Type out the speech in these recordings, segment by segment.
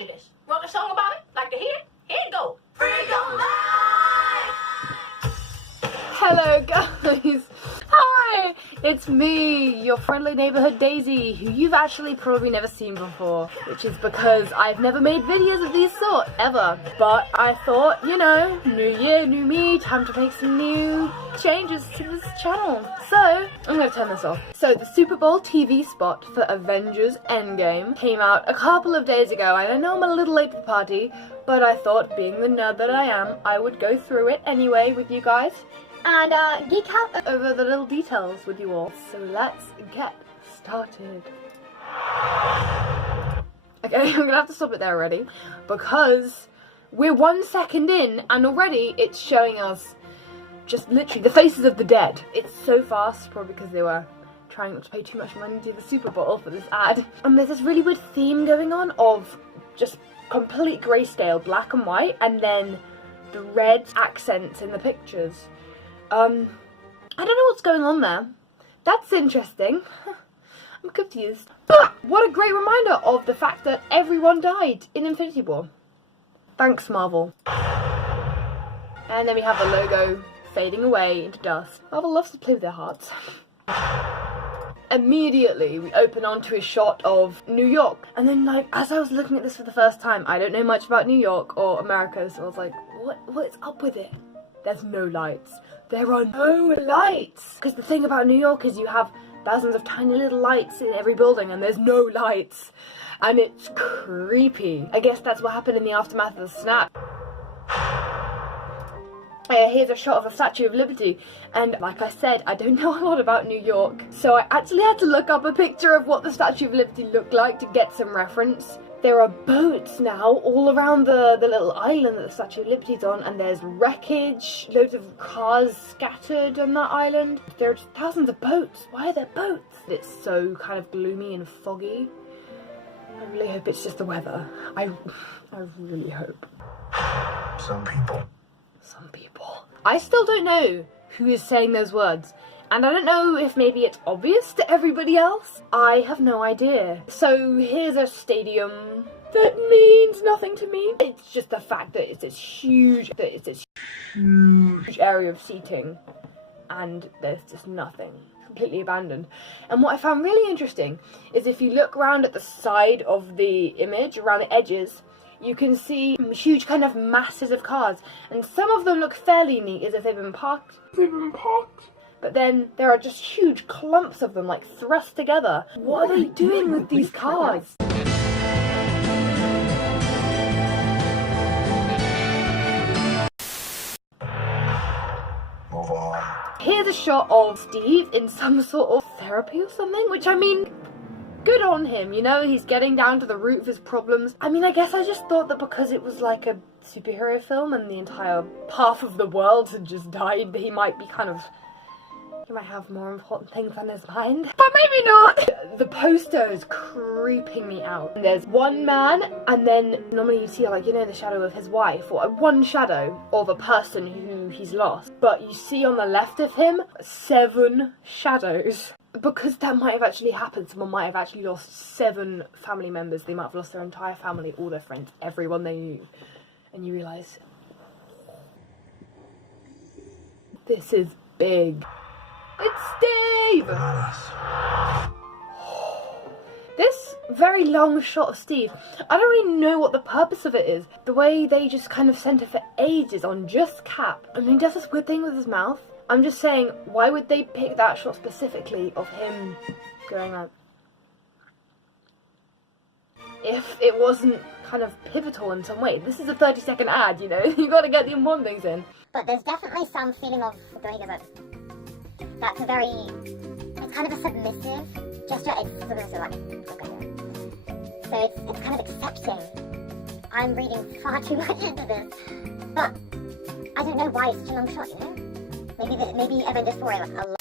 prejudice. Wrote a song about it? Like to hear it? Here it goes. Free your mind. Hello guys! Hi! It's me, your friendly neighborhood Daisy, who you've actually probably never seen before, which is because I've never made videos of these sort, ever. But I thought, you know, new year, new me, time to make some new changes to this channel. So, I'm gonna turn this off. So, the Super Bowl TV spot for Avengers Endgame came out a couple of days ago, and I know I'm a little late to the party, but I thought, being the nerd that I am, I would go through it anyway with you guys and geek out over the little details with you all. So let's get started. Okay, I'm gonna have to stop it there already because we're 1 second in and already it's showing us just literally the faces of the dead. It's so fast, probably because they were trying not to pay too much money to the Super Bowl for this ad. And there's this really weird theme going on of just complete grayscale, black and white, and then the red accents in the pictures. I don't know what's going on there. That's interesting. I'm confused. But what a great reminder of the fact that everyone died in Infinity War. Thanks, Marvel. And then we have the logo fading away into dust. Marvel loves to play with their hearts. Immediately, we open onto a shot of New York. And then, like, as I was looking at this for the first time, I don't know much about New York or America, so I was like, what is up with it? There's no lights. There are no lights! Because the thing about New York is you have thousands of tiny little lights in every building and there's no lights. And it's creepy. I guess that's what happened in the aftermath of the snap. Here's a shot of the Statue of Liberty, and like I said, I don't know a lot about New York, so I actually had to look up a picture of what the Statue of Liberty looked like to get some reference. There are boats now all around the little island that the Statue of Liberty's on, and there's wreckage, loads of cars scattered on that island. There are thousands of boats. Why are there boats? It's so kind of gloomy and foggy. I really hope it's just the weather. I really hope. Some people. I still don't know who is saying those words, and I don't know if maybe it's obvious to everybody else. I have no idea. So here's a stadium that means nothing to me. It's just the fact that it's this huge area of seating, and there's just nothing. Completely abandoned. And what I found really interesting is if you look around at the side of the image, around the edges, you can see huge kind of masses of cars, and some of them look fairly neat as if they've been parked. But then there are just huge clumps of them, like thrust together. What are they doing with these cars? Move on. Here's a shot of Steve in some sort of therapy or something, which, I mean, good on him, you know, he's getting down to the root of his problems. I mean, I guess I just thought that because it was like a superhero film and the entire half of the world had just died, he might be kind of... he might have more important things on his mind. But maybe not! The poster is creeping me out. And there's one man, and then normally you see, like, you know, the shadow of his wife, or one shadow of a person who he's lost. But you see on the left of him, 7 shadows. Because that might have actually happened. Someone might have actually lost 7 family members. They might have lost their entire family, all their friends, everyone they knew. And you realise, this is big. It's Steve! This very long shot of Steve, I don't really know what the purpose of it is. The way they just kind of centre for ages on just Cap. I mean, he does this weird thing with his mouth. I'm just saying, why would they pick that shot specifically of him going like... if it wasn't kind of pivotal in some way? This is a 30-second ad, you know? You gotta get the important things in. But there's definitely some feeling of the way he goes like... that's a very... it's kind of a submissive gesture. It's submissive, like... okay. So it's kind of accepting. I'm reading far too much into this. But I don't know why it's such a long shot, you know? Maybe Avengers 4 like a lot.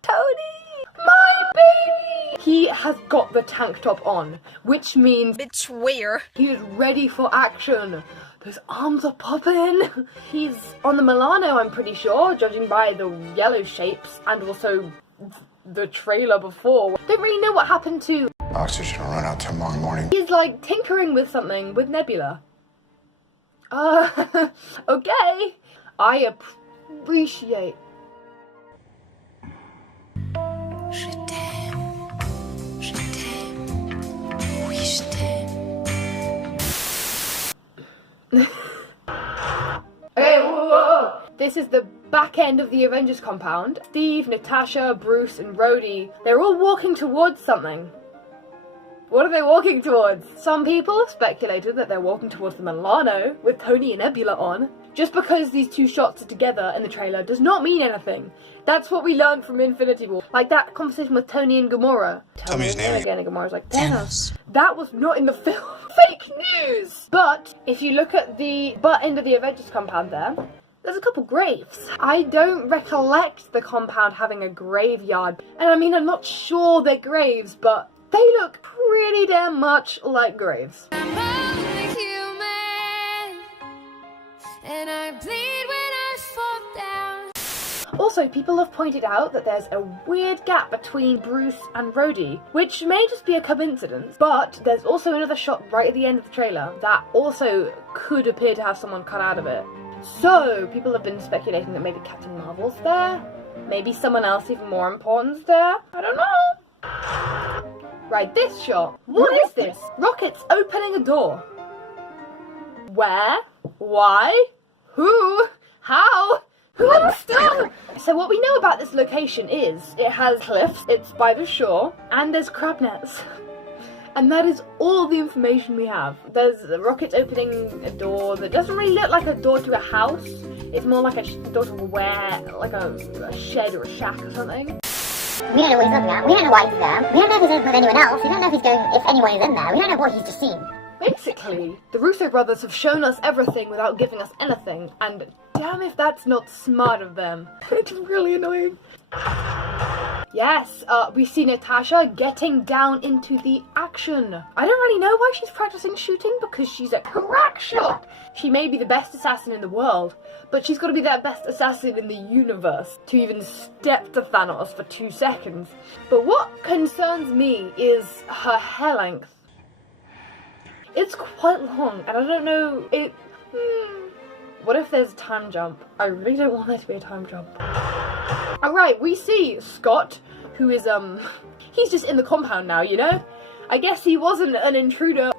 Tony! My baby! He has got the tank top on, which means Bitch, where? he is ready for action. Those arms are popping. He's on the Milano, I'm pretty sure, judging by the yellow shapes and also the trailer before. Don't really know what happened to... Oxygen will run out tomorrow morning. He's like tinkering with something with Nebula. Okay. I appreciate. Okay, whoa. This is the back end of the Avengers compound. Steve, Natasha, Bruce, and Rhodey, they're all walking towards something. What are they walking towards? Some people have speculated that they're walking towards the Milano with Tony and Nebula on. Just because these two shots are together in the trailer does not mean anything. That's what we learned from Infinity War. Like that conversation with Tony and Gamora. Tell me his name again, and Gamora's like, Thanos. That was not in the film. Fake news! But if you look at the butt end of the Avengers compound there's a couple graves. I don't recollect the compound having a graveyard. And I mean, I'm not sure they're graves, but they look pretty damn much like graves. I'm only human, and I bleed when I fall down. Also, people have pointed out that there's a weird gap between Bruce and Rhodey, which may just be a coincidence, but there's also another shot right at the end of the trailer that also could appear to have someone cut out of it. So, people have been speculating that maybe Captain Marvel's there, maybe someone else even more important's there, I don't know. Right, this shot. What is this? Rocket's opening a door. Where? Why? Who? How? Who understands? So what we know about this location is it has cliffs, it's by the shore, and there's crab nets. And that is all the information we have. There's the Rocket's opening a door that doesn't really look like a door to a house. It's more like a door to like a shed or a shack or something. We don't know what he's looking at. We don't know why he's there. We don't know if he's looking with anyone else. We don't know if anyone is in there. We don't know what he's just seen. Basically, the Russo brothers have shown us everything without giving us anything, and damn if that's not smart of them. It's really annoying. Yes, we see Natasha getting down into the action. I don't really know why she's practicing shooting, because she's a crack shot. She may be the best assassin in the world, but she's got to be the best assassin in the universe to even step to Thanos for 2 seconds. But what concerns me is her hair length. It's quite long, and I don't know, what if there's a time jump? I really don't want there to be a time jump. Alright, we see Scott, who is, he's just in the compound now, you know? I guess he wasn't an intruder.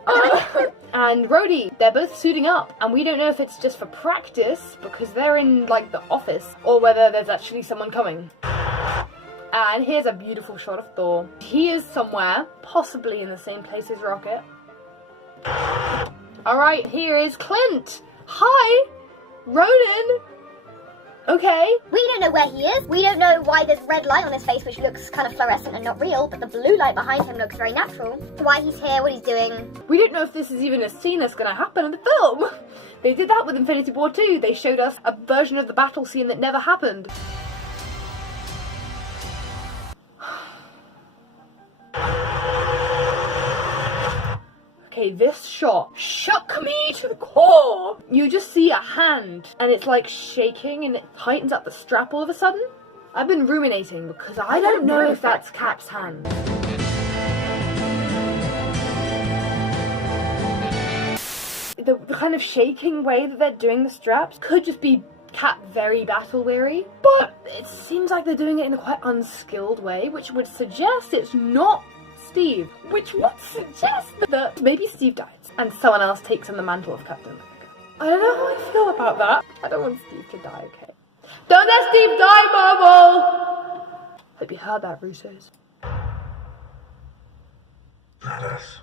And Rhodey, they're both suiting up, and we don't know if it's just for practice, because they're in, like, the office, or whether there's actually someone coming. And here's a beautiful shot of Thor. He is somewhere, possibly in the same place as Rocket. Alright, here is Clint. Hi, Ronan. Okay. We don't know where he is. We don't know why there's red light on his face, which looks kind of fluorescent and not real, but the blue light behind him looks very natural. Why he's here, what he's doing. We don't know if this is even a scene that's going to happen in the film. They did that with Infinity War 2. They showed us a version of the battle scene that never happened. Okay, this shot shook me to the core. You just see a hand, and it's like shaking, and it tightens up the strap all of a sudden. I've been ruminating because I don't know if that's Cap's hand. The kind of shaking way that they're doing the straps could just be Cap very battle weary, but it seems like they're doing it in a quite unskilled way, which would suggest it's not Steve, which would suggest that maybe Steve dies and someone else takes on the mantle of Captain America. I don't know how I feel about that. I don't want Steve to die, okay? Don't let Steve die, Marvel! Hope you heard that, Russos. Not us.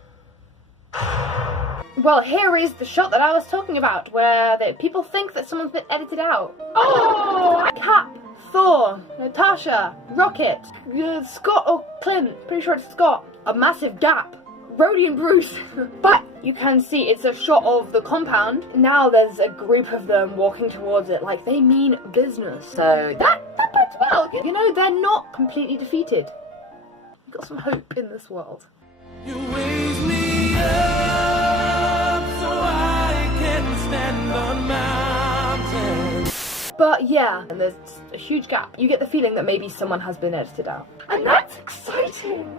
Well, here is the shot that I was talking about, where people think that someone's been edited out. Oh! Cap, Thor, Natasha, Rocket, Scott or Clint, pretty sure it's Scott. A massive gap. Rhodey and Bruce. But you can see it's a shot of the compound. Now there's a group of them walking towards it like they mean business. So that bodes well. You know, they're not completely defeated. You've got some hope in this world. You raise me up so I can stand on mountains. But yeah, and there's a huge gap. You get the feeling that maybe someone has been edited out. And that's exciting!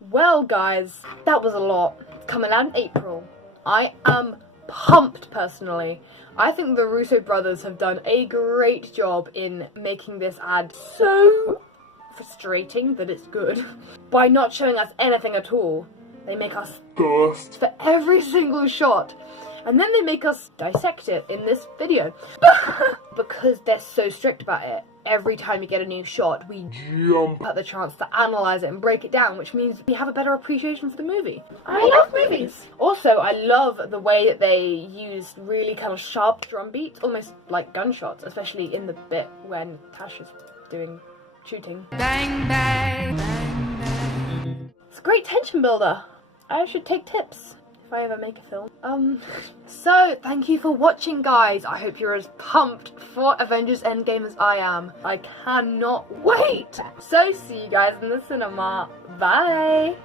Well guys, that was a lot. It's coming out in April. I am pumped personally. I think the Russo brothers have done a great job in making this ad so frustrating that it's good. By not showing us anything at all, they make us thirst for every single shot. And then they make us dissect it in this video. Because they're so strict about it, every time you get a new shot, we jump at the chance to analyse it and break it down, which means we have a better appreciation for the movie. I love movies! Also, I love the way that they use really kind of sharp drum beats, almost like gunshots, especially in the bit when Tasha's doing shooting. Bang, bang, bang, bang. It's a great tension builder. I should take tips if I ever make a film. So thank you for watching, guys. I hope you're as pumped for Avengers Endgame as I am. I cannot wait. So see you guys in the cinema. Bye.